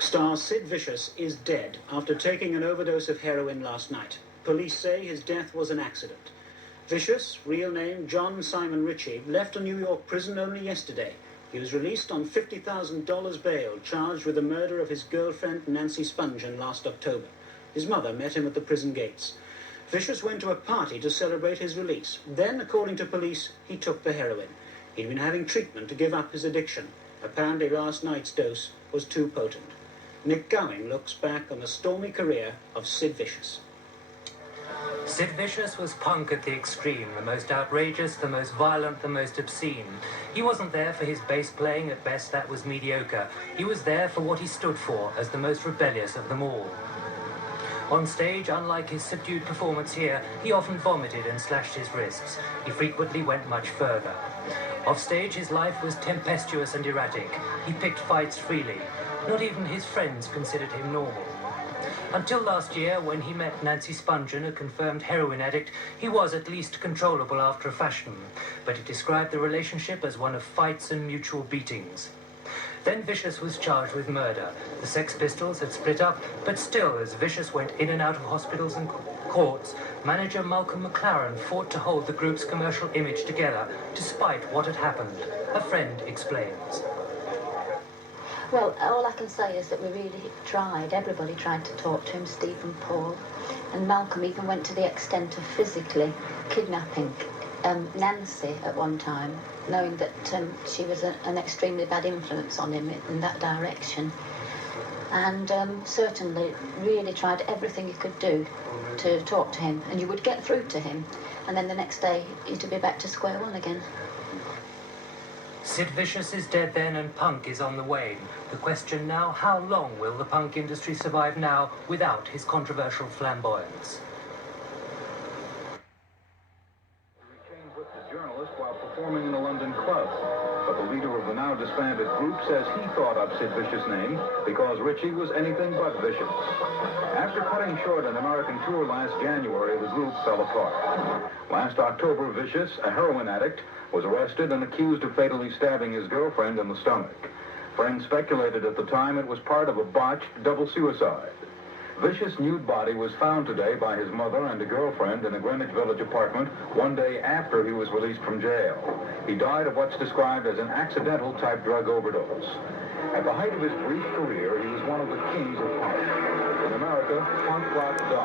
Star Sid Vicious is dead after taking an overdose of heroin last night. Police say his death was an accident. Vicious, real name John Simon Ritchie, left a New York prison only yesterday. He was released on $50,000 bail, charged with the murder of his girlfriend Nancy Spungen last October. His mother met him at the prison gates. Vicious went to a party to celebrate his release. Then, according to police, he took the heroin. He'd been having treatment to give up his addiction. Apparently last night's dose was too potent. Nick Gowing looks back on the stormy career of Sid Vicious. Sid Vicious was punk at the extreme, the most outrageous, the most violent, the most obscene. He wasn't there for his bass playing, at best that was mediocre. He was there for what he stood for, as the most rebellious of them all. On stage, unlike his subdued performance here, he often vomited and slashed his wrists. He frequently went much further. Offstage, his life was tempestuous and erratic. He picked fights freely. Not even his friends considered him normal. Until last year, when he met Nancy Spungen, a confirmed heroin addict, he was at least controllable after a fashion, but he described the relationship as one of fights and mutual beatings. Then Vicious was charged with murder. The Sex Pistols had split up, but still, as Vicious went in and out of hospitals and courts, manager Malcolm McLaren fought to hold the group's commercial image together, despite what had happened. A friend explains. Well, all I can say is that we really tried. Everybody tried to talk to him, Steve and Paul. And Malcolm even went to the extent of physically kidnapping Nancy at one time, knowing that she was an extremely bad influence on him in that direction. And certainly really tried everything he could do to talk to him. And you would get through to him, and then the next day you'd be back to square one again. Sid Vicious is dead then and punk is on the wane. The question now, how long will the punk industry survive now without his controversial flamboyance? He chain whipped a journalist while performing in a London club. But the leader of the now disbanded group says he thought up Sid Vicious' name because Ritchie was anything but vicious. After cutting short an American tour last January, the group fell apart. Last October, Vicious, a heroin addict, was arrested and accused of fatally stabbing his girlfriend in the stomach. Friends speculated at the time it was part of a botched double suicide. Vicious' nude body was found today by his mother and a girlfriend in a Greenwich Village apartment one day after he was released from jail. He died of what's described as an accidental type drug overdose. At the height of his brief career, he was one of the kings of punk. In America, punk rock died.